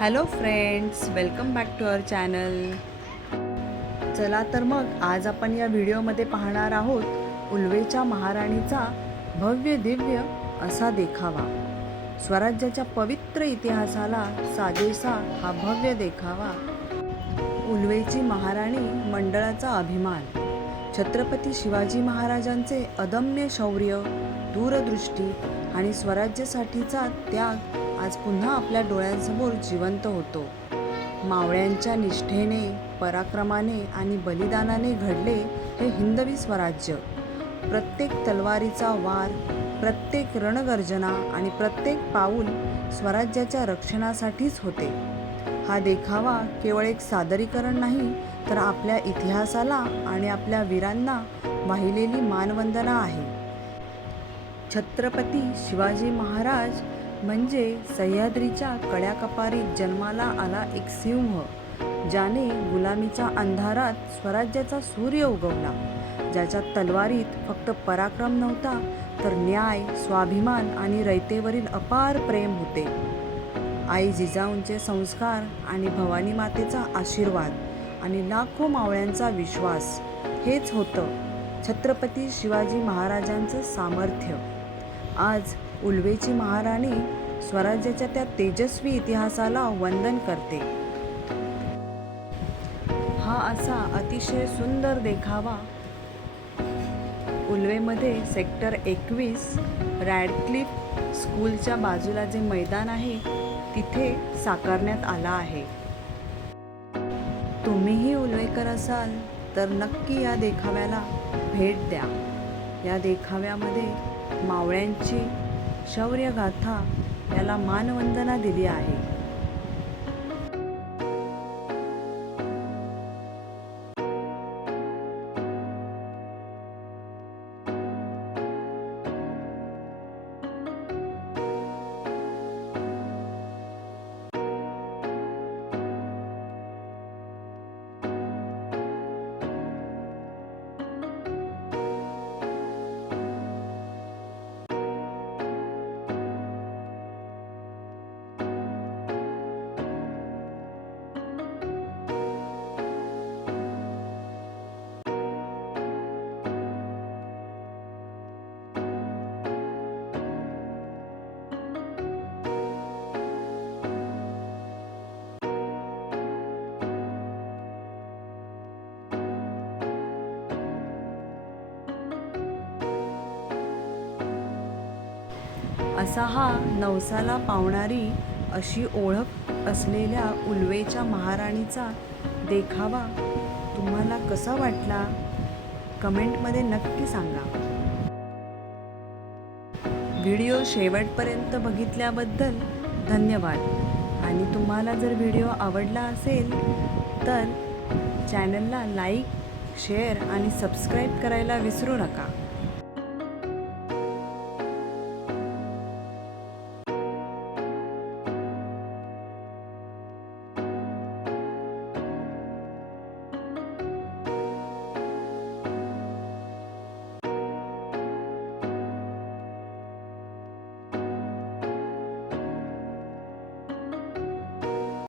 Hello friends, welcome back to our channel. चला तर मग आज आपण या व्हिडिओमध्ये पाहणार आहोत उल्वेच्या महाराणीचा भव्य दिव्य असा देखावा. स्वराज्याच्या पवित्र इतिहासाला साजेसा हा भव्य देखावा. उल्वेची महाराणी मंडळाचा अभिमान. छत्रपती शिवाजी महाराजांचे अदम्य शौर्य, दूरदृष्टी आणि स्वराज्यासाठीचा त्याग आज पुन्हा आपल्या डोळ्यांसमोर जिवंत होतो. मावळ्यांच्या निष्ठेने, पराक्रमाने आणि बलिदानाने घडले हे हिंदवी स्वराज्य. प्रत्येक तलवारीचा वार, प्रत्येक रणगर्जना आणि प्रत्येक पाऊल स्वराज्याच्या रक्षणासाठीच होते. हा देखावा केवळ एक सादरीकरण नाही, तर आपल्या इतिहासाला आणि आपल्या वीरांना वाहिलेली मानवंदना आहे. छत्रपती शिवाजी महाराज म्हणजे सह्याद्रीच्या कड्याकपारीत जन्माला आला एक सिंह, ज्याने गुलामीच्या अंधारात स्वराज्याचा सूर्य उगवला. ज्याच्या तलवारीत फक्त पराक्रम नव्हता, तर न्याय, स्वाभिमान आणि रयतेवरील अपार प्रेम होते. आई जिजाऊंचे संस्कार आणि भवानी मातेचा आशीर्वाद आणि लाखो मावळ्यांचा विश्वास हेच होतं छत्रपती शिवाजी महाराजांचं सामर्थ्य. आज उल्वेची महाराणी स्वराज्याच्या त्या तेजस्वी इतिहासाला वंदन करते. हा असा अतिशय सुंदर देखावा उल्वेमध्ये सेक्टर 21 रॅडक्लिफ स्कूलच्या बाजूला जे मैदान आहे तिथे साकारण्यात आला आहे. तुम्हीही उल्वेकर असाल तर नक्की या देखाव्याला भेट द्या. या देखाव्यामध्ये मावळ्यांची शौर्यगाथा याला मानवंदना दिली आहे. असा हा नवसाला पावणारी अशी ओळख असलेल्या उल्वेच्या महाराणीचा देखावा तुम्हाला कसा वाटला कमेंटमध्ये नक्की सांगा. व्हिडिओ शेवटपर्यंत बघितल्याबद्दल धन्यवाद. आणि तुम्हाला जर व्हिडिओ आवडला असेल तर चॅनलला लाईक, शेअर आणि सबस्क्राईब करायला विसरू नका.